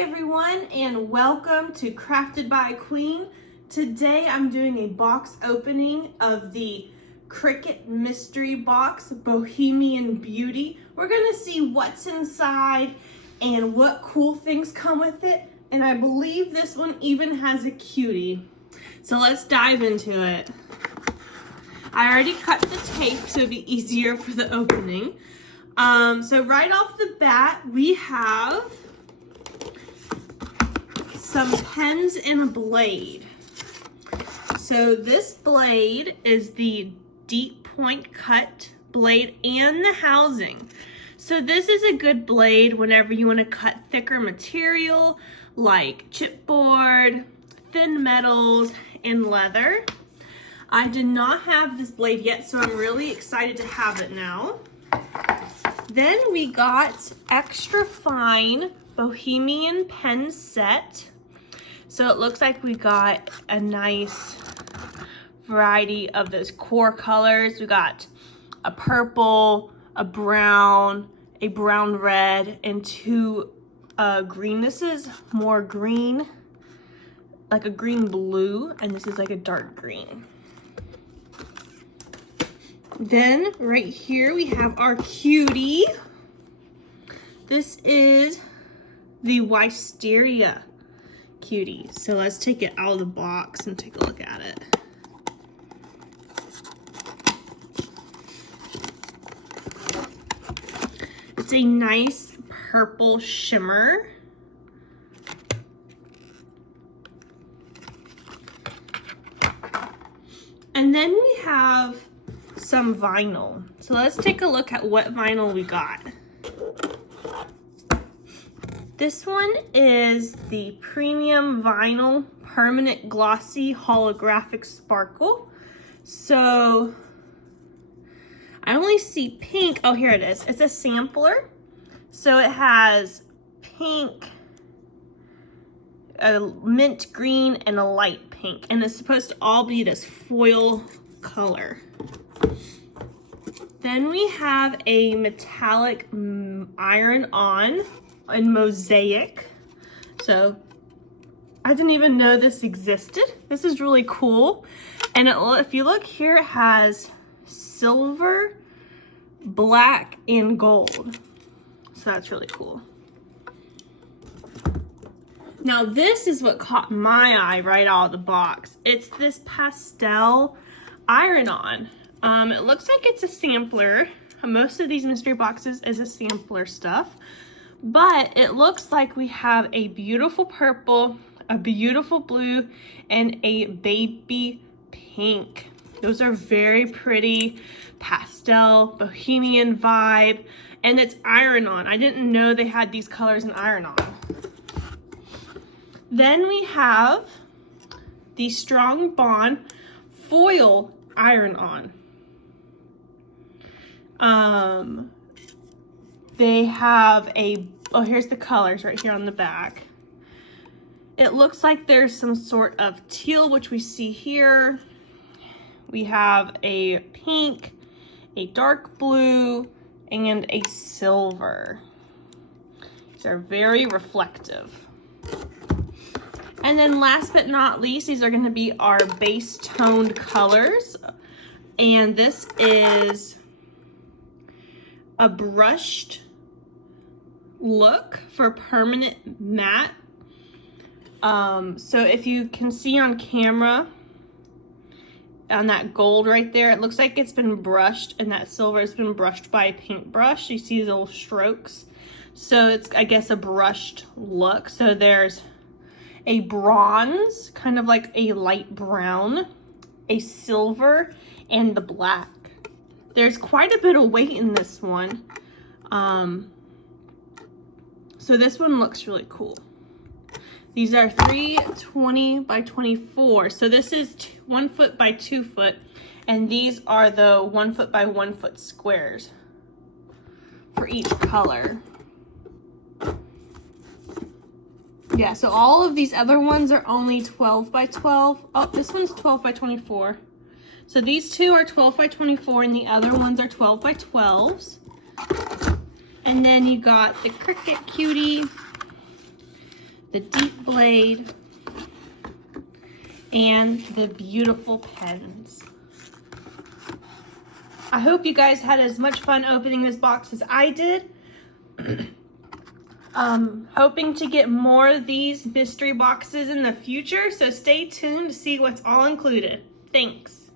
everyone, and welcome to Crafted by a Queen. Today I'm doing a box opening of the Cricut mystery box, Bohemian Beauty. We're gonna see what's inside and what cool things come with it, and I believe this one even has a cutie. So let's dive into it. I already cut the tape so it'd be easier for the opening. So right off the bat, we have some pens and a blade. So this blade is the deep point cut blade and the housing. So this is a good blade whenever you want to cut thicker material like chipboard, thin metals, and leather. I did not have this blade yet, so I'm really excited to have it now. Then we got extra fine Bohemian pen set. So it looks like we got a nice variety of those core colors. We got a purple, a brown red, and two green. This is more green, like a green blue, and this is like a dark green. Then right here we have our cutie. This is the Wisteria cutie. So let's take it out of the box and take a look at it. It's a nice purple shimmer. And then we have some vinyl. So let's take a look at what vinyl we got. This one is the premium vinyl permanent glossy holographic sparkle. So I only see pink. Oh, here it is. It's a sampler. So it has pink, a mint green, and a light pink. And it's supposed to all be this foil color. Then we have a metallic iron-on in mosaic. So I didn't even know this existed. This is really cool. And if you look here, it has silver, black, and gold. So that's really cool. Now this is what caught my eye right out of the box. It's this pastel iron-on. It looks like it's a sampler. Most of these mystery boxes is a sampler stuff. But it looks like we have a beautiful purple, a beautiful blue, and a baby pink. Those are very pretty pastel, bohemian vibe, and it's iron-on. I didn't know they had these colors in iron-on. Then we have the Strong Bond foil iron-on. They have oh, here's the colors right here on the back. It looks like there's some sort of teal, which we see here. We have a pink, a dark blue, and a silver. These are very reflective. And then last but not least, these are going to be our base toned colors. And this is a brushed look for permanent matte. So if you can see on camera, on that gold right there, it looks like it's been brushed, and that silver has been brushed by a paintbrush. You see these little strokes. So it's, I guess, a brushed look. So there's a bronze, kind of like a light brown, a silver, and the black. There's quite a bit of weight in this one. So this one looks really cool. These are 320 by 24. So this is 1 foot by 2 foot. And these are the 1 foot by 1 foot squares for each color. Yeah, so all of these other ones are only 12 by 12. Oh, this one's 12 by 24. So these two are 12 by 24 and the other ones are 12 by 12s. And then you got the Cricut Cutie. the deep blade, and the beautiful pens. I hope you guys had as much fun opening this box as I did. Hoping to get more of these mystery boxes in the future, so stay tuned to see what's all included. Thanks.